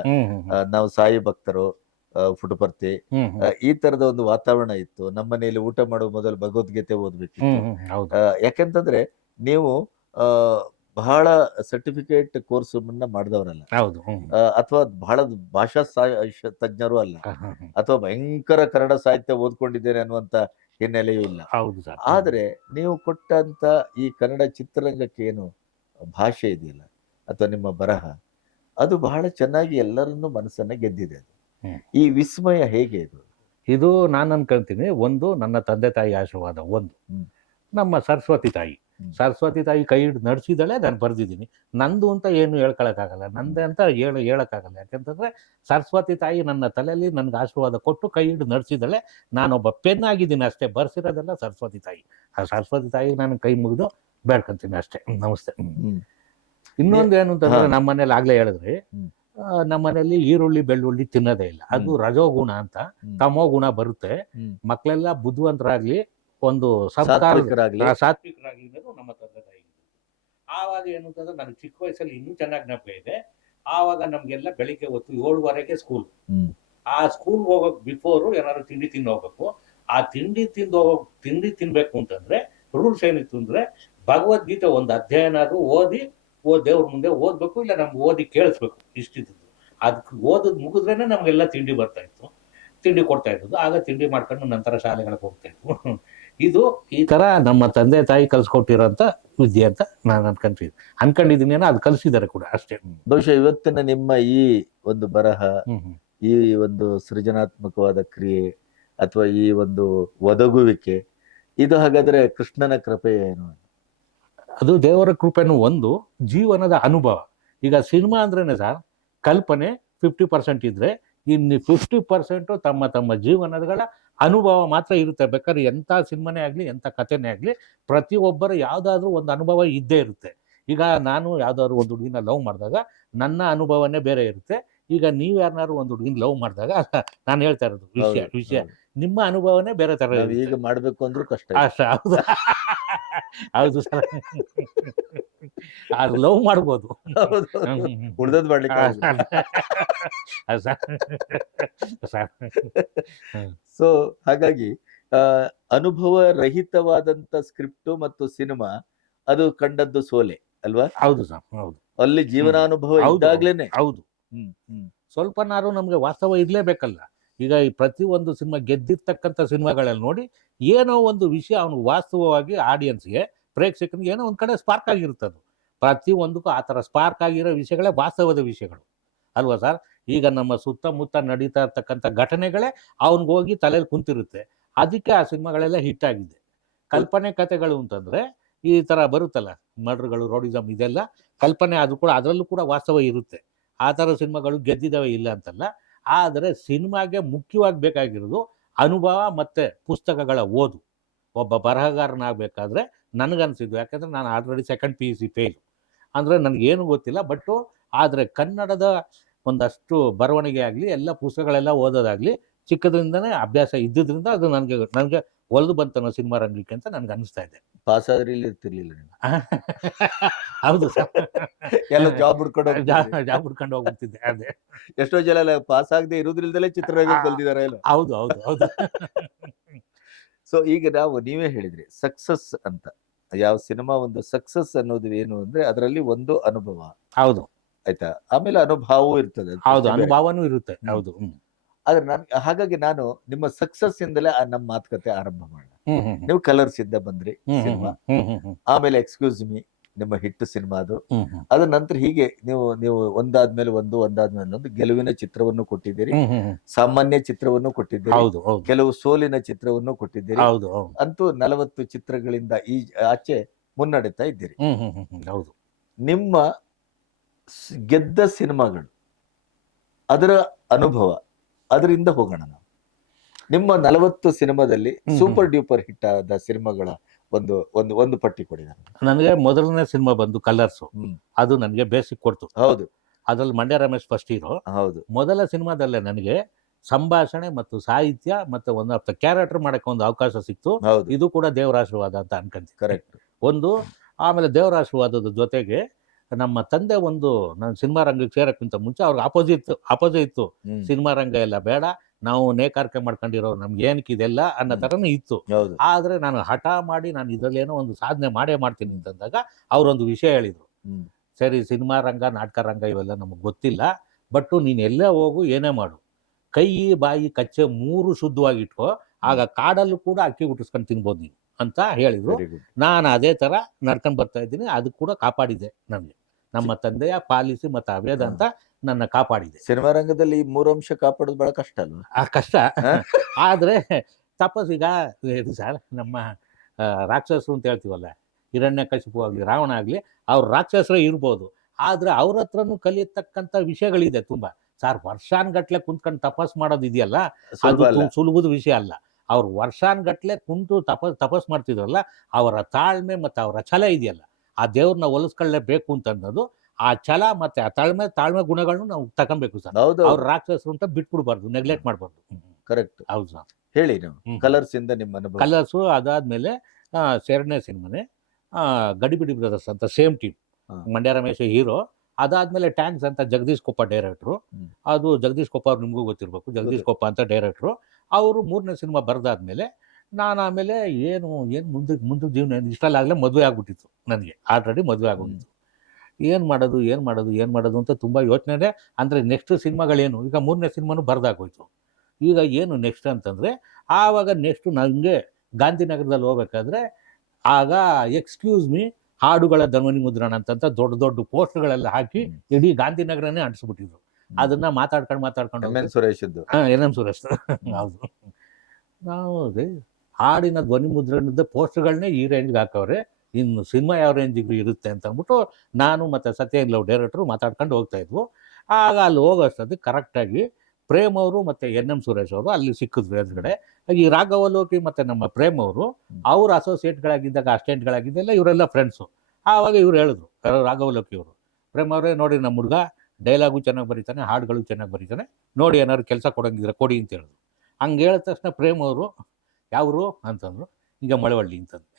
ನಾವು ಸಾಯಿ ಭಕ್ತರು, ಪುಟಪರ್ತಿ, ಈ ತರದ ಒಂದು ವಾತಾವರಣ ಇತ್ತು. ನಮ್ಮ ಮನೆಯಲ್ಲಿ ಊಟ ಮಾಡುವ ಮೊದಲು ಭಗವದ್ಗೀತೆ ಓದ್ಬೇಕಿತ್ತು. ಯಾಕೆಂತಂದ್ರೆ ನೀವು ಬಹಳ ಸರ್ಟಿಫಿಕೇಟ್ ಕೋರ್ಸ್ ಮಾಡಿದವರಲ್ಲ, ಅಥವಾ ಬಹಳ ಭಾಷಾ ತಜ್ಞರು ಅಲ್ಲ, ಅಥವಾ ಭಯಂಕರ ಕನ್ನಡ ಸಾಹಿತ್ಯ ಓದ್ಕೊಂಡಿದ್ದೇನೆ ಅನ್ನುವಂತ ಹಿನ್ನೆಲೆಯೂ ಇಲ್ಲ. ಆದ್ರೆ ನೀವು ಕೊಟ್ಟಂತ ಈ ಕನ್ನಡ ಚಿತ್ರರಂಗಕ್ಕೆ ಏನು ಭಾಷೆ ಇದೆಯಲ್ಲ, ಅಥವಾ ನಿಮ್ಮ ಬರಹ, ಅದು ಬಹಳ ಚೆನ್ನಾಗಿ ಎಲ್ಲರನ್ನೂ ಮನಸ್ಸನ್ನ ಗೆದ್ದಿದೆ. ಅದು ಈ ವಿಸ್ಮಯ ಹೇಗೆ ಇದು ನಾನು ಅನ್ಕೊಂತೀನಿ. ಒಂದು, ನನ್ನ ತಂದೆ ತಾಯಿ ಆಶೀರ್ವಾದ. ಒಂದು, ನಮ್ಮ ಸರಸ್ವತಿ ತಾಯಿ ಕೈ ಹಿಡಿದು ನಡೆಸಿದಳೆ, ನಾನು ಬರ್ದಿದ್ದೀನಿ. ನಂದು ಅಂತ ಏನು ಹೇಳ್ಕೊಳಕ್ಕಾಗಲ್ಲ, ನಂದೇ ಅಂತ ಹೇಳಕ್ಕಾಗಲ್ಲ. ಯಾಕೆಂತಂದ್ರೆ ಸರಸ್ವತಿ ತಾಯಿ ನನ್ನ ತಲೆಯಲ್ಲಿ ನನ್ಗೆ ಆಶೀರ್ವಾದ ಕೊಟ್ಟು ಕೈ ಹಿಡಿದು ನಡೆಸಿದಳೆ. ನಾನೊಬ್ಬ ಪೆನ್ ಆಗಿದ್ದೀನಿ ಅಷ್ಟೇ, ಬರ್ಸಿರೋದೆಲ್ಲ ಸರಸ್ವತಿ ತಾಯಿ. ಆ ಸರಸ್ವತಿ ತಾಯಿ ನಾನು ಕೈ ಮುಗಿದು ಬೇಡ್ಕೊಂತೀನಿ ಅಷ್ಟೇ. ನಮಸ್ತೆ. ಇನ್ನೊಂದು ಏನು ಅಂತಂದ್ರೆ, ನಮ್ಮ ಮನೇಲಿ ಆಗ್ಲೇ ಹೇಳಿದ್ರಿ, ನಮ್ಮ ಮನೆಯಲ್ಲಿ ಈರುಳ್ಳಿ ಬೆಳ್ಳುಳ್ಳಿ ತಿನ್ನೋದೇ ಇಲ್ಲ. ಅದು ರಜೋಗುಣ ಅಂತ, ತಮೋ ಗುಣ ಬರುತ್ತೆ. ಮಕ್ಕಳೆಲ್ಲ ಬುದ್ಧಿವಂತರಾಗ್ಲಿ, ಒಂದು ಸಾತ್ವಿಕರಾಗ್ಲಿ ನಮ್ಮ ತಂದೆ ತಾಯಿ. ಆವಾಗ ಏನು ಅಂತಂದ್ರೆ, ನನಗೆ ಚಿಕ್ಕ ವಯಸ್ಸಲ್ಲಿ ಇನ್ನೂ ಚೆನ್ನಾಗಿ ಜ್ಞಾಪಕ ಇದೆ. ಆವಾಗ ನಮ್ಗೆಲ್ಲ ಬೆಳಿಗ್ಗೆ ಹೊತ್ತು 7:15ಕ್ಕೆ ಸ್ಕೂಲ್. ಆ ಸ್ಕೂಲ್ ಹೋಗೋಕ್ ಬಿಫೋರು ಏನಾದ್ರು ತಿಂಡಿ ತಿಂದು ಹೋಗ್ಬೇಕು. ಆ ತಿಂಡಿ ತಿನ್ಬೇಕು ಅಂತಂದ್ರೆ ರೂಲ್ಸ್ ಏನಿತ್ತು ಅಂದ್ರೆ, ಭಗವದ್ಗೀತೆ ಒಂದು ಅಧ್ಯಾಯನಾದ್ರು ಓದಿ ದೇವ್ರ ಮುಂದೆ ಓದ್ಬೇಕು, ಇಲ್ಲ ನಮ್ಗೆ ಓದಿ ಕೇಳಿಸ್ಬೇಕು, ಇಷ್ಟಿದ್ದು. ಅದಕ್ಕೆ ಓದದ್ ಮುಗಿದ್ರೇನೆ ನಮ್ಗೆಲ್ಲ ತಿಂಡಿ ಬರ್ತಾ ಇತ್ತು, ತಿಂಡಿ ಕೊಡ್ತಾ ಇದ್ದು. ಆಗ ತಿಂಡಿ ಮಾಡ್ಕೊಂಡು ನಂತರ ಶಾಲೆಗಳಿಗೆ ಹೋಗ್ತಾ ಇದ್ವು. ಇದು ಈ ತರ ನಮ್ಮ ತಂದೆ ತಾಯಿ ಕಲ್ಸ್ಕೊಟ್ಟಿರೋಂಥ ವಿದ್ಯೆ ಅಂತ ನಾನು ಅನ್ಕೊಂಡಿದ್ದೀನಿ. ಅದು ಕಲಿಸಿದ್ದಾರೆ ಕೂಡ ಅಷ್ಟೇ. ಬಹುಶಃ ಇವತ್ತಿನ ನಿಮ್ಮ ಈ ಒಂದು ಬರಹ, ಈ ಒಂದು ಸೃಜನಾತ್ಮಕವಾದ ಕ್ರಿಯೆ, ಅಥವಾ ಈ ಒಂದು ಒದಗುವಿಕೆ, ಇದು ಹಾಗಾದ್ರೆ ಕೃಷ್ಣನ ಕೃಪೆ ಏನು? ಅದು ದೇವರ ಕೃಪೆನೂ ಒಂದು, ಜೀವನದ ಅನುಭವ. ಈಗ ಸಿನಿಮಾ ಅಂದ್ರೇನೆ ಸರ್, ಕಲ್ಪನೆ 50% ಇದ್ರೆ, ಇನ್ನು 50% ತಮ್ಮ ಜೀವನಗಳ ಅನುಭವ ಮಾತ್ರ ಇರುತ್ತೆ. ಬೇಕಾದ್ರೆ ಎಂಥ ಸಿನಿಮಾನೇ ಆಗಲಿ, ಎಂಥ ಕಥೆನೇ ಆಗಲಿ, ಪ್ರತಿಯೊಬ್ಬರು ಯಾವುದಾದ್ರೂ ಒಂದು ಅನುಭವ ಇದ್ದೇ ಇರುತ್ತೆ. ಈಗ ನಾನು ಯಾವ್ದಾದ್ರು ಒಂದು ಹುಡುಗಿನ ಲವ್ ಮಾಡಿದಾಗ ನನ್ನ ಅನುಭವನೇ ಬೇರೆ ಇರುತ್ತೆ. ಈಗ ನೀವು ಯಾರನ್ನಾರು ಒಂದು ಹುಡುಗಿನ ಲವ್ ಮಾಡಿದಾಗ ನಾನು ಹೇಳ್ತಾ ಇರೋದು ವಿಷಯ ನಿಮ್ಮ ಅನುಭವನೇ ಬೇರೆ ತರ. ಈಗ ಮಾಡ್ಬೇಕು ಅಂದ್ರೂ ಕಷ್ಟ. ಹೌದು ಹೌದು ಸರ್. ಅದು ಲವ್ ಮಾಡ್ಬೋದು, ಉಳ್ದದ್ ಮಾಡ್ಲಿಕ್ಕೆ. ಸೊ ಹಾಗಾಗಿ ಅನುಭವ ರಹಿತವಾದಂತ ಸ್ಕ್ರಿಪ್ಟ್ ಮತ್ತು ಸಿನಿಮಾ ಅದು ಕಂಡದ್ದು ಸೋಲೆ ಅಲ್ವಾ? ಹೌದು ಸರ್, ಹೌದು. ಅಲ್ಲಿ ಜೀವನಾನುಭವ ಇದ್ದಾಗ್ಲೇನೆ. ಹೌದು. ಸ್ವಲ್ಪನಾರು ನಮ್ಗೆ ವಾಸ್ತವ ಇರ್ಲೇಬೇಕಲ್ಲ. ಈಗ ಈ ಪ್ರತಿಯೊಂದು ಸಿನಿಮಾ ಗೆದ್ದಿರ್ತಕ್ಕಂಥ ಸಿನಿಮಾಗಳಲ್ಲಿ ನೋಡಿ, ಏನೋ ಒಂದು ವಿಷಯ ಅವನು ವಾಸ್ತವವಾಗಿ ಆಡಿಯನ್ಸ್ಗೆ, ಪ್ರೇಕ್ಷಕನಿಗೆ ಏನೋ ಒಂದು ಕಡೆ ಸ್ಪಾರ್ಕ್ ಆಗಿರುತ್ತದು. ಪ್ರತಿಯೊಂದಕ್ಕೂ ಆ ಥರ ಸ್ಪಾರ್ಕ್ ಆಗಿರೋ ವಿಷಯಗಳೇ ವಾಸ್ತವದ ವಿಷಯಗಳು ಅಲ್ವಾ ಸರ್? ಈಗ ನಮ್ಮ ಸುತ್ತಮುತ್ತ ನಡೀತಾ ಇರ್ತಕ್ಕಂಥ ಘಟನೆಗಳೇ ಅವನಿಗೋಗಿ ತಲೆಯಲ್ಲಿ ಕುಂತಿರುತ್ತೆ. ಅದಕ್ಕೆ ಆ ಸಿನಿಮಾಗಳೆಲ್ಲ ಹಿಟ್ ಆಗಿದೆ. ಕಲ್ಪನೆ ಕಥೆಗಳು ಅಂತಂದ್ರೆ ಈ ಥರ ಬರುತ್ತಲ್ಲ, ಮರ್ಡರ್ಗಳು, ರೋಡಿಸಮ್, ಇದೆಲ್ಲ ಕಲ್ಪನೆ. ಅದು ಕೂಡ ಅದರಲ್ಲೂ ಕೂಡ ವಾಸ್ತವ ಇರುತ್ತೆ. ಆ ಥರ ಸಿನಿಮಾಗಳು ಗೆದ್ದಿದ್ದಾವೆ, ಇಲ್ಲ ಅಂತಲ್ಲ. ಆದರೆ ಸಿನಿಮಾಗೆ ಮುಖ್ಯವಾಗಿ ಬೇಕಾಗಿರೋದು ಅನುಭವ ಮತ್ತು ಪುಸ್ತಕಗಳ ಓದು. ಒಬ್ಬ ಬರಹಗಾರನಾಗಬೇಕಾದ್ರೆ ನನಗನ್ಸಿದ್ದು, ಯಾಕಂದರೆ ನಾನು ಆಲ್ರೆಡಿ 2nd PUC ಫೇಲು, ಅಂದರೆ ನನಗೇನು ಗೊತ್ತಿಲ್ಲ. ಬಟ್ಟು ಆದರೆ ಕನ್ನಡದ ಒಂದಷ್ಟು ಬರವಣಿಗೆ ಆಗಲಿ, ಎಲ್ಲ ಪುಸ್ತಕಗಳೆಲ್ಲ ಓದೋದಾಗಲಿ ಚಿಕ್ಕದ್ರಿಂದನೇ ಅಭ್ಯಾಸ ಇದ್ದಿದ್ದರಿಂದ ಅದು ನನಗೆ ಒಲ್ದು ಬಂತನೋ ಸಿನಿಮಾ ರಂಗಕ್ಕೆ ಅಂತ ನನಗೆ ಅನಿಸ್ತಾ ಇದೆ. ಪಾಸ್ ಆದ್ರೆ ಇಲ್ಲಿ ಇರ್ತಿರ್ಲಿಲ್ಲ. ಹೌದು ಸರ್, ಎಲ್ಲ ಜಾಬ್ ಹುಡ್ಕೊಂಡು ಹೋಗ್ಬಿಡ್ತಿದ್ದೆ. ಅದೇ ಎಷ್ಟೋ ಜನ ಪಾಸ್ ಆಗದೆ ಇರೋದ್ರಿಂದಲೇ ಚಿತ್ರರಂಗ ಕಲ್ತಿದ್ದಾರೆ. ಹೌದು ಹೌದು ಹೌದು. ಸೊ ಈಗ ನೀವೇ ಹೇಳಿದ್ರಿ ಸಕ್ಸಸ್ ಅಂತ. ಯಾವ ಸಿನಿಮಾ ಒಂದು ಸಕ್ಸಸ್ ಅನ್ನೋದು ಏನು ಅಂದ್ರೆ ಅದರಲ್ಲಿ ಒಂದು ಅನುಭವ. ಹೌದು, ಆಯ್ತಾ? ಆಮೇಲೆ ಅನುಭವವೂ ಇರ್ತದೆ. ಹೌದು, ಅನುಭವನೂ ಇರುತ್ತೆ. ಹೌದು. ಆದ್ರೆ ಹಾಗಾಗಿ ನಾನು ನಿಮ್ಮ ಸಕ್ಸಸ್ ಇಂದಲೇ ನಮ್ಮ ಮಾತುಕತೆ ಆರಂಭ ಮಾಡೋಣ. ನೀವು ಕಲರ್ಸ್ ಇಂದ ಬಂದ್ರಿ ಸಿನಿಮಾ, ಆಮೇಲೆ ಎಕ್ಸ್ಕ್ಯೂಸ್ ಮೀ, ನಿಮ್ಮ ಹಿಟ್ ಸಿನಿಮಾ ಅದು. ಹ್ಮ್ ಹ್ಮ್ ಅದ ನಂತರ ಹೀಗೆ ನೀವು ನೀವು ಒಂದಾದ್ಮೇಲೆ ಒಂದು ಗೆಲುವಿನ ಚಿತ್ರವನ್ನು ಕೊಟ್ಟಿದ್ದೀರಿ, ಹ್ಮ್ ಹ್ಮ್ ಹ್ಮ್. ಸಾಮಾನ್ಯ ಚಿತ್ರವನ್ನು ಕೊಟ್ಟಿದ್ದೀರಿ, ಹೌದು ಹೌದು ಕೆಲವು ಸೋಲಿನ ಚಿತ್ರವನ್ನು ಕೊಟ್ಟಿದ್ದೀರಿ. ಹೌದು ಹೌದು. ಅಂತೂ 40 ಚಿತ್ರಗಳಿಂದ ಆಚೆ ಮುನ್ನಡೆತಾ ಇದ್ದೀರಿ. ಹೌದು. ನಿಮ್ಮ ಗೆದ್ದ ಸಿನಿಮಾಗಳು, ಅದರ ಅನುಭವ, ಅದರಿಂದ ಹೋಗೋಣ ನಾವು. ನಿಮ್ಮ 40 ಸಿನಿಮಾದಲ್ಲಿ ಸೂಪರ್ ಡ್ಯೂಪರ್ ಹಿಟ್ ಆದ ಸಿನಿಮಾಗಳ ಒಂದು ಒಂದು ಒಂದು ಪಟ್ಟಿ ಕೊಡಿ ನನಗೆ. ನನಗೆ ಮೊದಲನೇ ಸಿನಿಮಾ ಬಂದು ಕಲರ್ಸು. ಹ್ಮ್. ಅದು ನನಗೆ ಬೇಸಿಕ್ ಕೊಡ್ತು. ಹೌದು ಅದ್ರಲ್ಲಿ ಮಂಡ್ಯ ರಮೇಶ್ ಫಸ್ಟ್ ಹೀರೋ. ಹೌದು. ಮೊದಲ ಸಿನಿಮಾದಲ್ಲೇ ನನಗೆ ಸಂಭಾಷಣೆ ಮತ್ತು ಸಾಹಿತ್ಯ ಮತ್ತು ಒಂದು ಅರ್ಥ ಕ್ಯಾರೆಕ್ಟರ್ ಮಾಡಕ್ಕೆ ಒಂದು ಅವಕಾಶ ಸಿಕ್ತು. ಹೌದು ಇದು ಕೂಡ ದೇವರ ಆಶೀರ್ವಾದ ಅಂತ ಅನ್ಕೊಂತೀನಿ. ಕರೆಕ್ಟ್. ಒಂದು ಆಮೇಲೆ ದೇವರ ಆಶೀರ್ವಾದದ ಜೊತೆಗೆ ನಮ್ಮ ತಂದೆ ಒಂದು ನಾನು ಸಿನಿಮಾ ರಂಗಕ್ಕೆ ಸೇರಕ್ಕಿಂತ ಮುಂಚೆ ಅವ್ರಿಗೆ ಅಪೋಸಿಟ್ ಇತ್ತು. ಹ್ಮ್. ಸಿನಿಮಾ ರಂಗ ಎಲ್ಲ ಬೇಡ, ನಾವು ನೇಕಾರಿಕೆ ಮಾಡ್ಕೊಂಡಿರೋ ನಮ್ಗೆ ಏನಕ್ಕೆ ಇದೆಲ್ಲ ಅನ್ನೋ ಥರನೇ ಇತ್ತು. ಹೌದು. ಆದರೆ ನಾನು ಹಠ ಮಾಡಿ ನಾನು ಇದರಲ್ಲೇನೋ ಒಂದು ಸಾಧನೆ ಮಾಡೇ ಮಾಡ್ತೀನಿ ಅಂತಂದಾಗ ಅವರೊಂದು ವಿಷಯ ಹೇಳಿದರು. ಹ್ಮ್. ಸರಿ, ಸಿನಿಮಾ ರಂಗ, ನಾಟಕ ರಂಗ ಇವೆಲ್ಲ ನಮಗೆ ಗೊತ್ತಿಲ್ಲ, ಬಟ್ಟು ನೀನು ಎಲ್ಲೇ ಹೋಗು, ಏನೇ ಮಾಡು, ಕೈ ಬಾಯಿ ಕಚ್ಚೆ 3 ಶುದ್ಧವಾಗಿ ಇಟ್ಕೋ, ಆಗ ಕಾಡಲ್ಲೂ ಕೂಡ ಅಕ್ಕಿ ಹುಟ್ಟಿಸ್ಕೊಂಡು ತಿನ್ಬೋದು ನೀನು ಅಂತ ಹೇಳಿದರು. Very good. ನಾನು ಅದೇ ಥರ ನಡ್ಕೊಂಡು ಬರ್ತಾ ಇದ್ದೀನಿ. ಅದು ಕೂಡ ಕಾಪಾಡಿದೆ ನನಗೆ. ನಮ್ಮ ತಂದೆಯ ಪಾಲಿಸಿ ಮತ್ತು ಅವೇದ ಅಂತ ನನ್ನ ಕಾಪಾಡಿದೆ. ಸಿನಿಮಾ ರಂಗದಲ್ಲಿ ಈ 3 ಅಂಶ ಕಾಪಾಡೋದು ಬಹಳ ಕಷ್ಟ ಅಲ್ವಾ? ಆ ಕಷ್ಟ. ಆದರೆ ತಪಸ್ಸೀಗ ಇದು ಸರ್, ನಮ್ಮ ರಾಕ್ಷಸರು ಅಂತ ಹೇಳ್ತೀವಲ್ಲ, ಹಿರಣ್ಯಕಶಿಪು ಆಗಲಿ ರಾವಣ ಆಗಲಿ, ಅವ್ರು ರಾಕ್ಷಸರೇ ಇರ್ಬೋದು, ಆದರೆ ಅವ್ರ ಹತ್ರನೂ ಕಲಿಯತಕ್ಕಂಥ ವಿಷಯಗಳಿದೆ ತುಂಬ. ಸರ್, ವರ್ಷಾನ್ಗಟ್ಲೆ ಕುಂತ್ಕೊಂಡು ತಪಸ್ ಮಾಡೋದು ಇದೆಯಲ್ಲ, ಸುಲಭ ಅಲ್ಲ. ಅದು ಸುಲಭದ ವಿಷಯ ಅಲ್ಲ. ಅವ್ರು ವರ್ಷಾನ್ಗಟ್ಲೆ ಕುಂತು ತಪಸ್ ಮಾಡ್ತಿದ್ರಲ್ಲ, ಅವರ ತಾಳ್ಮೆ ಮತ್ತು ಅವರ ಛಲ ಇದೆಯಲ್ಲ, ಆ ದೇವ್ರನ್ನ ಒಲಿಸ್ಕೊಳ್ಳೇಬೇಕು ಅಂತ ಅನ್ನೋದು, ಆ ಛಲ ಮತ್ತು ಆ ತಾಳ್ಮೆ ಗುಣಗಳನ್ನು ನಾವು ತಗೊಬೇಕು ಸರ್. ಹೌದು ಅವ್ರ ರಾಕ್ಷಸರು ಅಂತ ಬಿಟ್ಬಿಡ್ಬಾರ್ದು, ನೆಗ್ಲೆಕ್ಟ್ ಮಾಡಬಾರ್ದು. ಕರೆಕ್ಟ್. ಹೌದು ಸರ್. ಹೇಳಿ ನೀವು ಕಲರ್ಸ್ ಇಂದ ನಿಮ್ಮ ಅನುಭವ. ಕಲರ್ಸು ಅದಾದ್ಮೇಲೆ ಎರಡನೇ ಸಿನಿಮಾನೇ ಗಡಿಬಿಡಿ ಬ್ರದರ್ಸ್ ಅಂತ, same team, Mandya Ramesh hero. ಅದಾದ್ಮೇಲೆ ಟ್ಯಾಂಕ್ಸ್ ಅಂತ ಜಗದೀಶ್ ಕೊಪ್ಪ ಡೈರೆಕ್ಟ್ರು. ಅದು ಜಗದೀಶ್ ಕೊಪ್ಪ ಅವ್ರು ನಿಮಗೂ ಗೊತ್ತಿರಬೇಕು, ಜಗದೀಶ್ ಕೊಪ್ಪ ಅಂತ ಡೈರೆಕ್ಟ್ರು. ಅವರು 3ನೇ ಸಿನಿಮಾ ಬರೆದಾದ್ಮೇಲೆ ನಾನು ಆಮೇಲೆ ಏನು ಮುಂದೆ ಜೀವನ ಇಷ್ಟಲ್ಲಾಗಲೇ ಮದುವೆ ಆಗ್ಬಿಟ್ಟಿತ್ತು ನನಗೆ. ಆಲ್ರೆಡಿ ಮದುವೆ ಆಗೋಗಿತ್ತು. ಏನು ಮಾಡೋದು ಅಂತ ತುಂಬ ಯೋಚನೆ. ಅಂದರೆ ನೆಕ್ಸ್ಟ್ ಸಿನಿಮಾಗಳೇನು, ಈಗ 3ನೇ ಸಿನಿಮಾನು ಬರೆದಾಗೋಯ್ತು. ಈಗ ಏನು ನೆಕ್ಸ್ಟ್ ಅಂತಂದರೆ, ಆವಾಗ ನೆಕ್ಸ್ಟು ನನಗೆ ಗಾಂಧಿನಗರದಲ್ಲಿ ಹೋಗ್ಬೇಕಾದ್ರೆ ಆಗ ಎಕ್ಸ್ಕ್ಯೂಸ್ ಮೀ ಹಾಡುಗಳ ಧ್ವನಿ ಮುದ್ರಣ ಅಂತಂತ ದೊಡ್ಡ ಪೋಸ್ಟ್ಗಳೆಲ್ಲ ಹಾಕಿ ಇಡೀ ಗಾಂಧಿನಗರನೇ ಅಂಟಿಸ್ಬಿಟ್ಟಿದ್ರು. ಅದನ್ನು ಮಾತಾಡ್ಕೊಂಡು ಎಂ.ಎನ್. ಸುರೇಶದ್ದು. ಎಂ.ಎನ್. ಸುರೇಶ್. ಹೌದು. ನಾವು ಹಾಡಿನ ಧ್ವನಿ ಮುದ್ರಣದ ಪೋಸ್ಟ್ಗಳನ್ನೇ ಈ ರೇಂಜ್ಗೆ ಹಾಕವ್ರೆ, ಇನ್ನು ಸಿನಿಮಾ ಯಾವ ರೇಂಜಿಗೆ ಇರುತ್ತೆ ಅಂತ ಅಂದ್ಬಿಟ್ಟು ನಾನು ಮತ್ತು ಸತ್ಯನ್ ಲವ್ ಡೈರೆಕ್ಟ್ರು ಮಾತಾಡ್ಕೊಂಡು ಹೋಗ್ತಾ ಇದ್ವು. ಆಗ ಅಲ್ಲಿ ಹೋಗೋಷ್ಟೊತ್ತಿಗೆ ಕರೆಕ್ಟಾಗಿ ಪ್ರೇಮ್ ಅವರು ಮತ್ತು ಎನ್.ಎಂ. ಸುರೇಶ್ ಅವರು ಅಲ್ಲಿ ಸಿಕ್ಕಿದ್ವಿ ಎದುರುಗಡೆ. ಈ ರಾಘವಲೋಕಿ ಮತ್ತು ನಮ್ಮ ಪ್ರೇಮ್ ಅವರು ಅವ್ರ ಅಸೋಸಿಯೇಟ್ಗಳಾಗಿದ್ದಾಗ, ಅಸಿಸ್ಟೆಂಟ್ಗಳಾಗಿದ್ದೆಲ್ಲ ಇವರೆಲ್ಲ ಫ್ರೆಂಡ್ಸು. ಆವಾಗ ಇವ್ರು ಹೇಳಿದ್ರು, ರಾಘವಲೋಕಿ ಅವರು, ಪ್ರೇಮ್ ಅವರೇ ನೋಡಿ, ನಮ್ಮ ಹುಡುಗ ಡೈಲಾಗು ಚೆನ್ನಾಗಿ ಬರೀತಾನೆ, ಹಾಡುಗಳು ಚೆನ್ನಾಗಿ ಬರೀತಾನೆ, ನೋಡಿ ಏನಾದ್ರು ಕೆಲಸ ಕೊಡೋಂಗಿದ್ರೆ ಕೊಡಿ ಅಂತ ಹೇಳಿದ್ರು. ಹಂಗೆ ಹೇಳಿದ ತಕ್ಷಣ ಪ್ರೇಮ್ ಅವರು ಯಾವರು ಅಂತಂದ್ರು, ಈಗ ಮಳವಳ್ಳಿ ಅಂತಂದ್ರೆ.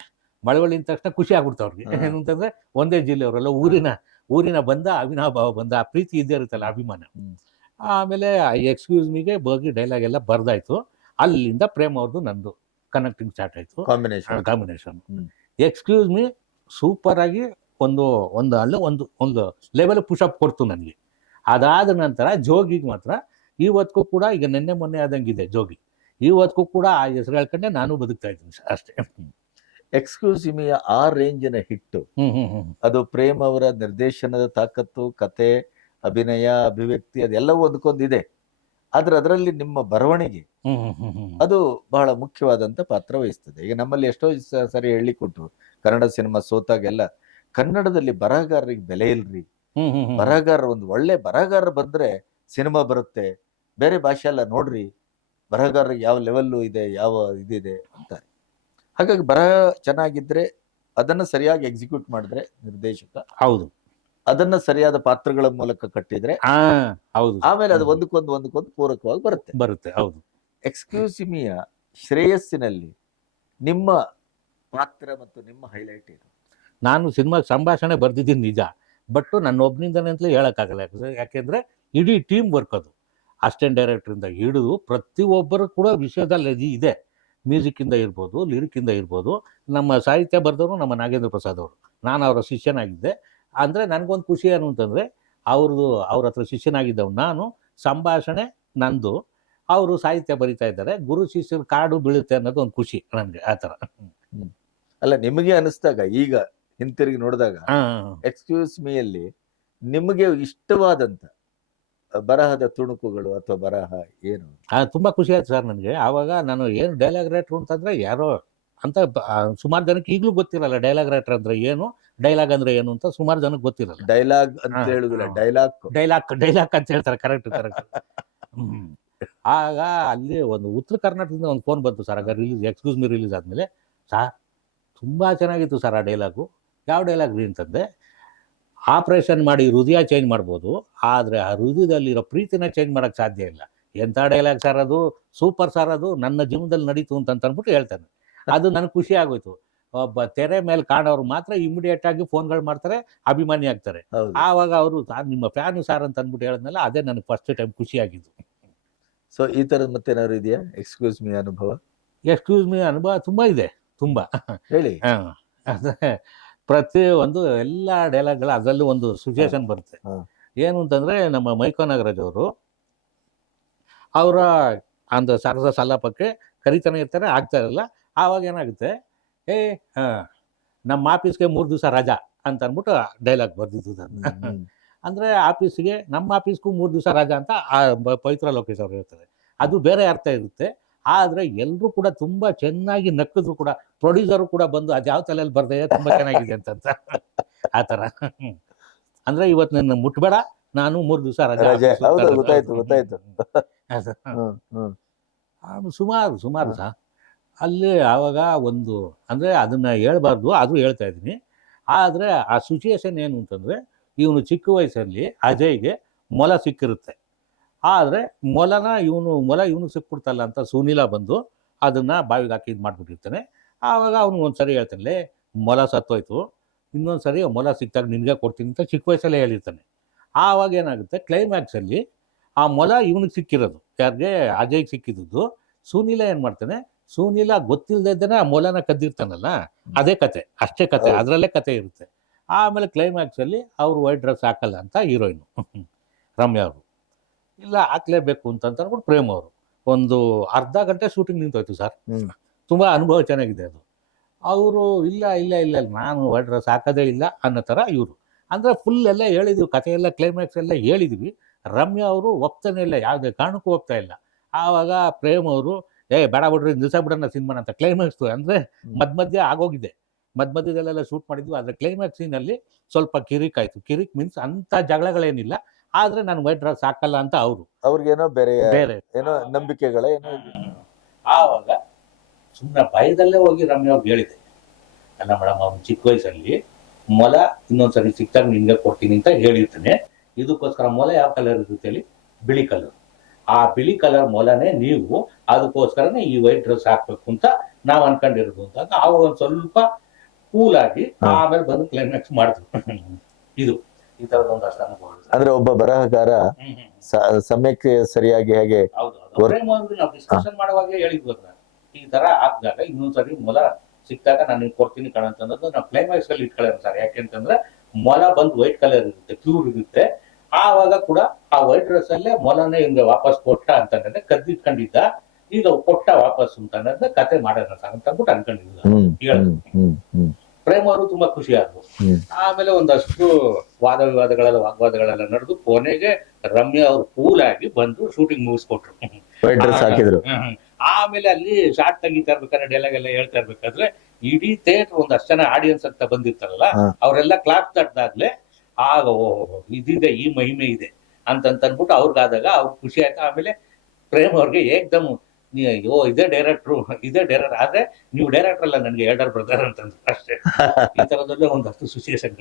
ಮಳವಳ್ಳಿ ಅಂದ ತಕ್ಷಣ ಖುಷಿ ಆಗ್ಬಿಡ್ತು ಅವ್ರಿಗೆ. ಏನಂತಂದರೆ ಒಂದೇ ಜಿಲ್ಲೆಯವರೆಲ್ಲ, ಊರಿನ ಬಂದ ಅವಿನಾಭಾವ ಬಂದ, ಆ ಪ್ರೀತಿ ಇದ್ದೇ ಇರುತ್ತಲ್ಲ, ಅಭಿಮಾನ. ಆಮೇಲೆ ಎಕ್ಸ್ಕ್ಯೂಸ್ ಮೀಗೆ ಹೋಗಿ ಡೈಲಾಗ್ ಎಲ್ಲ ಬರ್ದಾಯ್ತು. ಅಲ್ಲಿಂದ ಪ್ರೇಮ್ ಅವ್ರದ್ದು ನಂದು ಕನೆಕ್ಟಿಂಗ್ ಸ್ಟಾರ್ಟ್ ಆಯಿತು, ಕಾಂಬಿನೇಷನ್. ಎಕ್ಸ್ಕ್ಯೂಸ್ ಮೀ ಸೂಪರಾಗಿ ಒಂದು ಲೆವೆಲ್ ಪುಷಪ್ ಕೊಡ್ತು ನನಗೆ. ಅದಾದ ನಂತರ ಜೋಗಿಗೆ ಮಾತ್ರ ಇವತ್ತಿಗೂ ಕೂಡ, ಈಗ ನಿನ್ನೆ ಮೊನ್ನೆ ಆದಂಗಿದೆ ಜೋಗಿ, ಇವತ್ತಿಗೂ ಕೂಡ ಆ ಹೆಸರು ಹೇಳ್ಕೊಂಡೆ ನಾನು ಬದುಕ್ತಾ ಇದ್ದೀನಿ ಅಷ್ಟೇ. ಎಕ್ಸ್ಕ್ಯೂಸ್ ಮೀ ಆ ರೇಂಜಿನ ಹಿಟ್ಟು, ಅದು ಪ್ರೇಮ್ ಅವರ ನಿರ್ದೇಶನದ ತಾಕತ್ತು, ಕತೆ, ಅಭಿನಯ, ಅಭಿವ್ಯಕ್ತಿ ಅದೆಲ್ಲವೂ ಒಂದಕ್ಕೊಂದಿದೆ. ಆದ್ರೆ ಅದರಲ್ಲಿ ನಿಮ್ಮ ಬರವಣಿಗೆ ಅದು ಬಹಳ ಮುಖ್ಯವಾದಂತ ಪಾತ್ರ ವಹಿಸ್ತದೆ. ಈಗ ನಮ್ಮಲ್ಲಿ ಎಷ್ಟೋ ಸರಿ ಹೇಳಿಕೊಟ್ರು, ಕನ್ನಡ ಸಿನಿಮಾ ಸೋತಾಗೆಲ್ಲ ಕನ್ನಡದಲ್ಲಿ ಬರಹಗಾರರಿಗೆ ಬೆಲೆ ಇಲ್ರಿ, ಒಂದು ಒಳ್ಳೆ ಬರಹಗಾರ ಬಂದ್ರೆ ಸಿನಿಮಾ ಬರುತ್ತೆ, ಬೇರೆ ಭಾಷೆ ಎಲ್ಲ ನೋಡ್ರಿ, ಬರಹಗಾರರಿಗೆ ಯಾವ ಲೆವೆಲ್ಲು ಇದೆ, ಯಾವ ಇದಿದೆ ಅಂತಾರೆ. ಹಾಗಾಗಿ ಬರಹ ಚೆನ್ನಾಗಿದ್ರೆ, ಅದನ್ನ ಸರಿಯಾಗಿ ಎಕ್ಸಿಕ್ಯೂಟ್ ಮಾಡಿದ್ರೆ ನಿರ್ದೇಶಕ, ಹೌದು, ಅದನ್ನ ಸರಿಯಾದ ಪಾತ್ರಗಳ ಮೂಲಕ ಕಟ್ಟಿದ್ರೆ ಹೌದು, ಆಮೇಲೆ ಅದು ಒಂದಕ್ಕೊಂದು ಪೂರಕವಾಗಿ ಬರುತ್ತೆ. ಹೌದು. ಎಕ್ಸ್ಕ್ಯೂಸ್ ಮೀಯ ಶ್ರೇಯಸ್ಸಿನಲ್ಲಿ ನಿಮ್ಮ ಪಾತ್ರ ಮತ್ತು ನಿಮ್ಮ ಹೈಲೈಟ್ ಏನು? ನಾನು ಸಿನಿಮಾ ಸಂಭಾಷಣೆ ಬರ್ದಿದ್ದೀನಿ ನಿಜ, ಬಟ್ ನನ್ನ ಒಬ್ಬನಿಂದನೇ ಅಂತಲೇ ಹೇಳೋಕ್ಕಾಗಲ್ಲ. ಯಾಕೆಂದರೆ ಇಡೀ ಟೀಮ್ ವರ್ಕ್ ಅದು. ಅಸಿಸ್ಟೆಂಟ್ ಡೈರೆಕ್ಟ್ರಿಂದ ಹಿಡಿದು ಪ್ರತಿಯೊಬ್ಬರು ಕೂಡ ವಿಷಯದಲ್ಲಿ ಇದೆ. ಮ್ಯೂಸಿಕ್ಕಿಂದ ಇರ್ಬೋದು, ಲಿರಿಕ್ಕಿಂದ ಇರ್ಬೋದು. ನಮ್ಮ ಸಾಹಿತ್ಯ ಬರೆದವರು ನಮ್ಮ ನಾಗೇಂದ್ರ ಪ್ರಸಾದ್ ಅವರು, ನಾನು ಅವರ ಶಿಷ್ಯನಾಗಿದ್ದೆ. ಅಂದರೆ ನನಗೊಂದು ಖುಷಿ ಏನು ಅಂತಂದರೆ, ಅವ್ರ ಹತ್ರ ಶಿಷ್ಯನಾಗಿದ್ದವು ನಾನು, ಸಂಭಾಷಣೆ ನಂದು, ಅವರು ಸಾಹಿತ್ಯ ಬರಿತಾ ಇದ್ದಾರೆ, ಗುರು ಶಿಷ್ಯರ ಕಾಡು ಬೀಳುತ್ತೆ ಅನ್ನೋದು ಒಂದು ಖುಷಿ ನನಗೆ. ಆ ಥರ. ಅಲ್ಲ, ನಿಮಗೆ ಅನಿಸ್ದಾಗ ಈಗ ಹಿಂತಿರುಗಿ ನೋಡಿದಾಗ ಹಾ. ಎಕ್ಸ್ಕ್ಯೂಸ್ ಮೀಯಲ್ಲಿ ನಿಮಗೆ ಇಷ್ಟವಾದಂತ ಬರಹದ ತುಣುಕುಗಳು ಅಥವಾ ಬರಹ ಏನು? ತುಂಬಾ ಖುಷಿ ಆಯ್ತು ಸರ್ ನನಗೆ. ಆವಾಗ ನಾನು ಏನು ಡೈಲಾಗ್ ರೈಟ್ರು ಅಂತಂದ್ರೆ ಯಾರೋ ಅಂತ ಸುಮಾರು ಜನಕ್ಕೆ ಈಗಲೂ ಗೊತ್ತಿರಲ್ಲ ಡೈಲಾಗ್ ರೈಟರ್ ಅಂದ್ರೆ ಏನು, ಡೈಲಾಗ್ ಅಂದ್ರೆ ಏನು ಅಂತ ಸುಮಾರು ಜನಕ್ಕೆ ಗೊತ್ತಿರಲ್ಲ. ಡೈಲಾಗ್ ಅಂತ ಹಾ, ಹೇಳುದಿಲ್ಲ, ಹಾ. ಡೈಲಾಗ್. ಡೈಲಾಗ್ ಅಂತ ಹೇಳ್ತಾರೆ. ಕರೆಕ್ಟ್. ಆಗ ಅಲ್ಲಿ ಒಂದು ಉತ್ತರ ಕರ್ನಾಟಕದಿಂದ ಒಂದು ಫೋನ್ ಬಂತು ಸರ್. ಆಗ ರಿಲೀಸ್ ಎಕ್ಸ್ಕ್ಯೂಸ್ ಮೀ ರಿಲೀಸ್ ಆದಮೇಲೆ, ಸರ್ ತುಂಬ ಚೆನ್ನಾಗಿತ್ತು ಸರ್ ಆ ಡೈಲಾಗು. ಯಾವ ಡೈಲಾಗ್ ರೀ ಅಂತಂದೆ, ಆಪ್ರೇಷನ್ ಮಾಡಿ ಹೃದಯ ಚೇಂಜ್ ಮಾಡ್ಬೋದು, ಆದರೆ ಆ ಹೃದಯದಲ್ಲಿರೋ ಪ್ರೀತಿನ ಚೇಂಜ್ ಮಾಡೋಕ್ಕೆ ಸಾಧ್ಯ ಇಲ್ಲ. ಎಂಥ ಡೈಲಾಗ್ ಸರ್ ಅದು, ಸೂಪರ್ ಸರ್ ಅದು, ನನ್ನ ಜೀವನದಲ್ಲಿ ನಡೀತು ಅಂತ ಅಂದ್ಬಿಟ್ಟು ಹೇಳ್ತಾನೆ. ಅದು ನನಗೆ ಖುಷಿ ಆಗೋಯ್ತು. ಒಬ್ಬ ತೆರೆ ಮೇಲೆ ಕಾಣೋರು ಮಾತ್ರ ಇಮಿಡಿಯೇಟ್ ಆಗಿ ಫೋನ್ಗಳು ಮಾಡ್ತಾರೆ, ಅಭಿಮಾನಿ ಆಗ್ತಾರೆ. ಹೌದು. ಆವಾಗ ಅವರು ನಿಮ್ಮ ಫ್ಯಾನು ಸಾರ್ ಅಂತ ಅಂದ್ಬಿಟ್ಟು ಹೇಳಿದ್ನಲ್ಲ, ಅದೇ ನನಗೆ ಫಸ್ಟ್ ಟೈಮ್ ಖುಷಿ ಆಗಿದ್ದು. ಸೊ ಈ ತರದ್ ಮತ್ತೇನಾದ್ರು ಇದೆಯಾ ಎಕ್ಸ್ಕ್ಯೂಸ್ ಮೀ ಅನುಭವ? ಎಕ್ಸ್ಕ್ಯೂಸ್ ಮೀ ಅನುಭವ ತುಂಬ ಇದೆ, ತುಂಬ. ಹೇಳಿ. ಅದೇ ಪ್ರತಿ ಒಂದು ಎಲ್ಲ ಡೈಲಾಗ್ಗಳು ಅದರಲ್ಲೂ ಒಂದು ಸಿಚುವೇಶನ್ ಬರುತ್ತೆ. ಏನು ಅಂತಂದರೆ, ನಮ್ಮ ಮೈಕೋ ನಾಗರಾಜ್ ಅವರು ಅವರ ಒಂದು ಸರಸ ಸಲ್ಲಾಪಕ್ಕೆ ಕರಿತಾನೆ ಇರ್ತಾರೆ, ಆಗ್ತಾ ಇರಲ್ಲ. ಆವಾಗ ಏನಾಗುತ್ತೆ, ನಮ್ಮ ಆಫೀಸ್ಗೆ 3 ದಿವಸ ರಜಾ ಅಂತ ಅಂದ್ಬಿಟ್ಟು ಡೈಲಾಗ್ ಬರ್ದಿದ್ದು ನಾನು. ಅಂದರೆ ಆಫೀಸ್ಗೆ, ನಮ್ಮ ಆಫೀಸ್ಗೂ 3 ದಿವಸ ರಜಾ ಅಂತ ಪವಿತ್ರ ಲೋಕೇಶ್ ಅವರು ಹೇಳ್ತಾರೆ. ಅದು ಬೇರೆ ಅರ್ಥ ಇರುತ್ತೆ. ಆದರೆ ಎಲ್ಲರೂ ಕೂಡ ತುಂಬ ಚೆನ್ನಾಗಿ ನಕ್ಕಿದ್ರು ಕೂಡ, ಪ್ರೊಡ್ಯೂಸರು ಕೂಡ ಬಂದು ಅದು ಯಾವ ತಲೆಯಲ್ಲಿ ಬರ್ದೆ ತುಂಬ ಚೆನ್ನಾಗಿದೆ ಅಂತ ಆ ಥರ. ಅಂದರೆ ಇವತ್ತು ನನ್ನ ಮುಟ್ಬೇಡ, ನಾನು 3 ದಿವಸ ರಜಾ. ಗೊತ್ತಾಯ್ತು. ಸುಮಾರು ಸಹ ಅಲ್ಲಿ ಆವಾಗ ಒಂದು, ಅಂದರೆ ಅದನ್ನು ಹೇಳ್ಬಾರ್ದು, ಆದರೂ ಹೇಳ್ತಾ ಇದ್ದೀನಿ. ಆದರೆ ಆ ಸಿಚುಯೇಷನ್ ಏನು ಅಂತಂದರೆ, ಇವನು ಚಿಕ್ಕ ವಯಸ್ಸಲ್ಲಿ ಅಜಯ್ಗೆ ಮೊಲ ಸಿಕ್ಕಿರುತ್ತೆ. ಆದರೆ ಮೊಲ ಇವನಿಗೆ ಸಿಕ್ಬಿಡ್ತಲ್ಲ ಅಂತ ಸುನೀಲ ಬಂದು ಅದನ್ನು ಬಾವಿಗೆ ಹಾಕಿ ಇದು ಮಾಡಿಬಿಟ್ಟಿರ್ತಾನೆ. ಆವಾಗ ಅವನು ಒಂದು ಸರಿ ಹೇಳ್ತಾನೆ, ಮೊಲ ಸತ್ತೋಯ್ತು, ಇನ್ನೊಂದು ಸರಿ ಮೊಲ ಸಿಕ್ತಾಗ ನಿನಗೆ ಕೊಡ್ತೀನಿ ಅಂತ ಚಿಕ್ಕ ವಯಸ್ಸಲ್ಲೇ ಹೇಳಿರ್ತಾನೆ. ಆವಾಗ ಏನಾಗುತ್ತೆ, ಕ್ಲೈಮ್ಯಾಕ್ಸಲ್ಲಿ ಆ ಮೊಲ ಇವನಿಗೆ ಸಿಕ್ಕಿರೋದು, ಯಾರಿಗೆ, ಅಜಯ್ಗೆ ಸಿಕ್ಕಿದ್ದು. ಸುನೀಲ ಏನು ಮಾಡ್ತಾನೆ, ಸುನೀಲ ಗೊತ್ತಿಲ್ಲದೇ ಆ ಮೊಲನ ಕದ್ದಿರ್ತಾನಲ್ಲ, ಅದೇ ಕತೆ, ಅಷ್ಟೇ ಕತೆ, ಅದರಲ್ಲೇ ಕತೆ ಇರುತ್ತೆ. ಆಮೇಲೆ ಕ್ಲೈಮ್ಯಾಕ್ಸಲ್ಲಿ ಅವರು ವೈಟ್ ಡ್ರೆಸ್ ಹಾಕಲ್ಲ ಅಂತ ಹೀರೋಯಿನು ರಮ್ಯಾ ಅವರು, ಇಲ್ಲ ಹಾಕ್ಲೇಬೇಕು ಅಂತ ಅಂದ್ಬಿಟ್ಟು ಪ್ರೇಮ್ ಅವರು ಒಂದು ಅರ್ಧ ಗಂಟೆ ಶೂಟಿಂಗ್ ನಿಂತೋಯ್ತು ಸರ್. ತುಂಬ ಅನುಭವ ಚೆನ್ನಾಗಿದೆ ಅದು. ಅವರು ಇಲ್ಲ ನಾನು ವೈಟ್ ಡ್ರೆಸ್ ಹಾಕೋದೇ ಇಲ್ಲ ಅನ್ನೋ ಥರ ಇವರು. ಅಂದರೆ ಫುಲ್ ಎಲ್ಲ ಹೇಳಿದ್ವಿ, ಕಥೆ ಎಲ್ಲ ಕ್ಲೈಮ್ಯಾಕ್ಸ್ ಎಲ್ಲ ಹೇಳಿದ್ವಿ. ರಮ್ಯಾ ಅವರು ಒಪ್ತಾನೆ ಇಲ್ಲ, ಯಾವುದೇ ಕಾರಣಕ್ಕೂ ಒಪ್ತಾ ಇಲ್ಲ. ಆವಾಗ ಪ್ರೇಮ್ ಅವರು, ಬೇಡ ಬಿಡ್ರಿ, ದಿವಸ ಬಿಡೋಣ ಸಿನಿಮಾನ ಅಂತ. ಕ್ಲೈಮ್ಯಾಕ್ಸ್ ಅಂದರೆ ಮಧ್ಯ ಆಗೋಗಿದೆ, ಮಧ್ಯದಲ್ಲೆಲ್ಲ ಶೂಟ್ ಮಾಡಿದ್ವಿ. ಆದರೆ ಕ್ಲೈಮ್ಯಾಕ್ಸ್ ಸೀನಲ್ಲಿ ಸ್ವಲ್ಪ ಕಿರಿಕಾಯ್ತು. ಕಿರಿಕ್ ಮೀನ್ಸ್ ಅಂಥ ಜಗಳಗಳೇನಿಲ್ಲ, ಆದರೆ ನಾನು ವೈಟ್ ಡ್ರೆಸ್ ಹಾಕಲ್ಲ ಅಂತ ಅವ್ರಿಗೇನೋ ಬೇರೆ ಏನೋ ನಂಬಿಕೆಗಳೇನೋ. ಆವಾಗ ಸುಮ್ಮನೆ ಭಯದಲ್ಲೇ ಹೋಗಿ ರಮ್ಯಾ ಅವ್ರಿಗೆ ಹೇಳಿದೆ, ಅಲ್ಲ ಮೇಡಮ್, ಅವ್ನು ಚಿಕ್ಕ ವಯಸ್ಸಲ್ಲಿ ಮೊಲ ಇನ್ನೊಂದ್ಸರಿ ಸಿಕ್ತಾಗ ನಿನ್ಗೆ ಕೊಡ್ತೀನಿ ಅಂತ ಹೇಳಿರ್ತಾನೆ. ಇದಕ್ಕೋಸ್ಕರ ಮೊಲ ಯಾವ ಕಲರ್ ಇರುತ್ತೆ ಹೇಳಿ, ಬಿಳಿ ಕಲರ್. ಆ ಬಿಳಿ ಕಲರ್ ಮೊಲನೇ ನೀವು, ಅದಕ್ಕೋಸ್ಕರನೇ ಈ ವೈಟ್ ಡ್ರೆಸ್ ಹಾಕ್ಬೇಕು ಅಂತ ನಾವು ಅನ್ಕೊಂಡಿರೋದು ಅಂತ. ಆವಾಗ ಒಂದು ಸ್ವಲ್ಪ ಕೂಲಾಗಿ ಆಮೇಲೆ ಬಂದು ಕ್ಲೈಮ್ಯಾಕ್ಸ್ ಮಾಡಿದ್ರು. ಇದು ಈ ತರದ ಒಂದು ಅಷ್ಟು ಅನುಭವ. ಅಂದ್ರೆ ಒಬ್ಬ ಬರಹಗಾರ ಸಮಯಕ್ಕೆ ಸರಿಯಾಗಿ ಹೇಗೆ ನಾವು ಡಿಸ್ಕಷನ್ ಮಾಡುವಾಗಲೇ ಹೇಳಿದ್ವಿ, ಈ ತರ ಹಾಕಿದಾಗ ಇನ್ನೊಂದ್ಸರಿ ಮೊಲ ಸಿಕ್ತಾಗ ನಾನು ಕೊಡ್ತೀನಿ ಕಣ ಅಂತಂದ್ರೆ ನಾವು ಕ್ಲೈಮ್ಯಾಕ್ಸ್ ಅಲ್ಲಿ ಇಟ್ಕೊಳ್ಳೋಣ ಸರ್. ಯಾಕೆಂತಂದ್ರೆ ಮೊಲ ಬಂದು ವೈಟ್ ಕಲರ್ ಇರುತ್ತೆ, ಪ್ಯೂರ್ ಇರುತ್ತೆ. ಆವಾಗ ಕೂಡ ಆ ವೈಟ್ ಡ್ರೆಸ್ ಅಲ್ಲೇ ಮೊಲನೇ ಹಿಂಗೆ ವಾಪಸ್ ಕೊಟ್ಟ ಅಂತಂದ್ರೆ ಕದ್ದಿಟ್ಕೊಂಡಿದ್ದ, ಈಗ ಕೊಟ್ಟ ವಾಪಸ್ ಅಂತಂದ್ರೆ ಕತೆ ಮಾಡೋಣ ಸರ್ ಅಂತ ಅಂದ್ಬಿಟ್ಟು ಅನ್ಕೊಂಡಿದ್ದ. ಪ್ರೇಮ್ ಅವರು ತುಂಬಾ ಖುಷಿ ಆದ್ರು. ಆಮೇಲೆ ಒಂದಷ್ಟು ವಾಗ್ವಾದಗಳೆಲ್ಲ ನಡೆದು ಕೊನೆಗೆ ರಮ್ಯಾ ಅವ್ರು ಕೂಲ್ ಆಗಿ ಬಂದು ಶೂಟಿಂಗ್ ಮುಗಿಸ್ಕೊಟ್ರು. ಆಮೇಲೆ ಅಲ್ಲಿ ಶಾರ್ಟ್ ತೆಗಿತಾ ಇರ್ಬೇಕಾದ್ರೆ, ಡೈಲಾಗ್ ಎಲ್ಲ ಹೇಳ್ತಾ ಇರ್ಬೇಕಾದ್ರೆ ಇಡೀ ಥಿಯೇಟರ್ ಒಂದಷ್ಟು ಜನ ಆಡಿಯನ್ಸ್ ಅಂತ ಬಂದಿರ್ತಾರಲ್ಲ, ಅವರೆಲ್ಲ ಕ್ಲಾಪ್ ತಟ್ಟಾಗ್ಲೇ ಆಗ ಇದಿದೆ, ಈ ಮಹಿಮೆ ಇದೆ ಅಂತಂದ್ಬಿಟ್ಟು ಅವ್ರಿಗಾದಾಗ ಅವ್ರಿಗೆ ಖುಷಿ ಆಯ್ತು. ಆಮೇಲೆ ಪ್ರೇಮ್ ಅವ್ರಿಗೆ ಏಕ್ದಮ್, ಇದೇ ಡೈರೆಕ್ಟ್ರು, ಆದ್ರೆ ನೀವು ಡೈರೆಕ್ಟರ್ ಅಲ್ಲ, ನನಗೆ ಎಲ್ಡರ್ ಬ್ರದರ್ ಅಂತಂದ್ರು ಅಷ್ಟೇ. ಈ ತರದಲ್ಲೇ ಒಂದಷ್ಟು ಸಿಚುಯೇಷನ್.